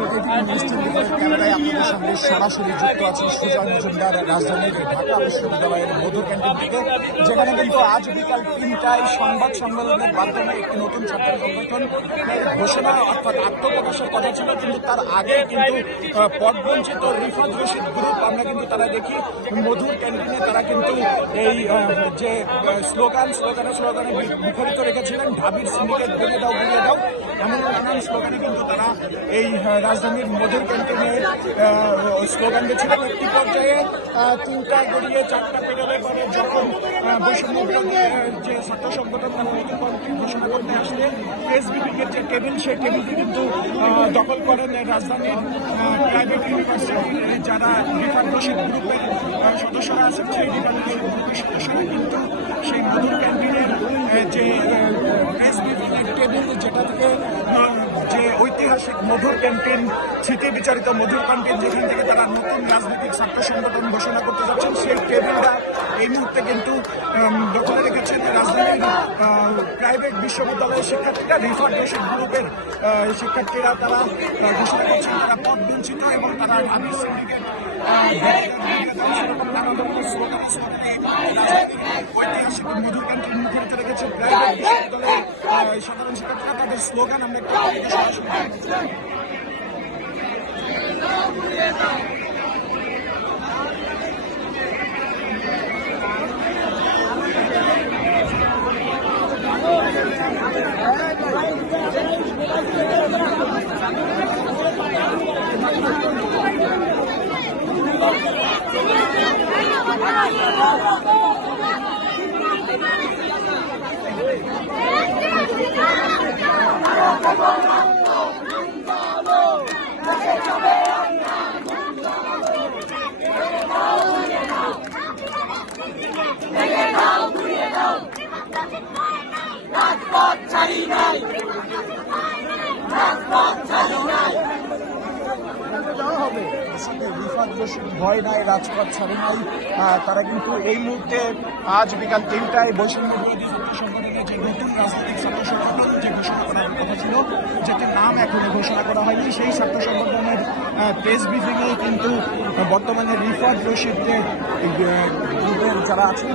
দর্শক ক্যামেরায় আপনাদের সঙ্গে সরাসরি যুক্ত আছে সুজয় মজুমদার রাজধানীর ঢাকা বিশ্ববিদ্যালয়ের মধুর ক্যান্টিন থেকে, যেখানে কিন্তু আজ বিকাল 3টায় সংবাদ সম্মেলনের মাধ্যমে একটি নতুন ছাত্র সংগঠনের ঘোষণা অর্থাৎ আত্মপ্রকাশের কথা ছিল, কিন্তু তার আগে কিন্তু পদবঞ্চিত রিফাত রশিদ গ্রুপ আমরা কিন্তু তারা দেখি মধুর ক্যান্টিনে তারা কিন্তু এই যে স্লোগানে মুখরিত রেখেছিলেন, ঢাবির সিন্ডিকেট ভেঙে দাও ঘুরিয়ে দাও, এমন নানান স্লোগানে কিন্তু তারা এই রাজধানীর মধুর ক্যান্টিনে স্লোগান দিয়েছিলেন। একটি পর্যায়ে 3টা গড়িয়ে 4টা পেরোলে পরে যখন বৈষম্য বিরোধী যে ছাত্র সংগঠন তারা নতুন কর্মসূচি ঘোষণা করতে আসলে এসবিপির যে টেবিল, সেই টেবিলটি কিন্তু দখল করেন রাজধানীর প্রাইভেট ইউনিভার্সিটির যারা রিফাত রশিদ গ্রুপের সদস্যরা আছেন। সেই রিফাত রশিদ গ্রুপের সদস্যরা কিন্তু সেই মধুর ক্যান্টিনের যে এসবিপির টেবিল, যেটা থেকে যে ঐতিহাসিক মধুর ক্যান্টিন, স্মৃতি বিচারিত মধুর ক্যান্টিন, যেখান থেকে তারা নতুন রাজনৈতিক ছাত্র সংগঠন ঘোষণা করতে যাচ্ছেন, সেই টেবিলটা এই মুহূর্তে কিন্তু দখলে রেখেছেন রাজধানীর প্রাইভেট বিশ্ববিদ্যালয়ের শিক্ষার্থীরা। রিফাত রশিদ গ্রুপের শিক্ষার্থীরা তারা ঘোষণা করছেন তারা পদবঞ্চিত এবং তারা ঢাবি সিন্ডিকেট নানা ধরনের ঐতিহাসিক মধুর ক্যান্টিন মুখরিত রেখেছে প্রাইভেট বিশ্ববিদ্যালয়ের সাধারণ শিক্ষার্থীরা। তাদের স্লোগান আমরা একটু রিফাত রশিদ ভয় নাই, রাজপথ ছাড়ে নাই। তারা কিন্তু এই মুহূর্তে আজ বিকাল 3টায় বৈষম্য বিরোধী ছাত্র সংগঠনের যে নতুন রাজনৈতিক ছাত্র সংগঠন যে ঘোষণা করার কথা ছিল, যেটির নাম এখনো ঘোষণা করা হয়নি, সেই ছাত্র সংগঠনের প্রেস ব্রিফিংয়ে কিন্তু বর্তমানে রিফাত রশিদ গ্রুপের যারা আছেন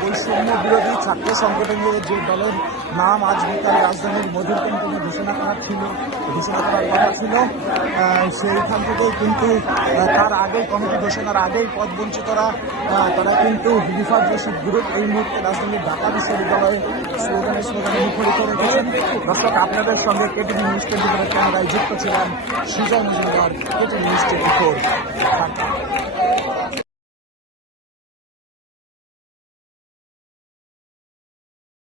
বৈষম্য বিরোধী ছাত্র সংগঠনের যে দলের নাম আজ বিকাল রাজধানীর মধুর ক্যান্টিনে ঘোষণা করার কথা ছিল, সেইখান থেকেই কিন্তু তার আগেই কমিটি ঘোষণার আগেই পদবঞ্চিতরা তারা কিন্তু রিফাত রশিদ গ্রুপ এই মুহূর্তে রাজধানীর ঢাকা বিশ্ববিদ্যালয়ে স্লোগানে মুখরিত রেখেছেন। দর্শক, আপনাদের সঙ্গে কেটিভি নিউজ 24 ক্যামেরায় যুক্ত ছিলাম সুজয় মজুমদার, কেটিভি নিউজ 24 ঢাকা।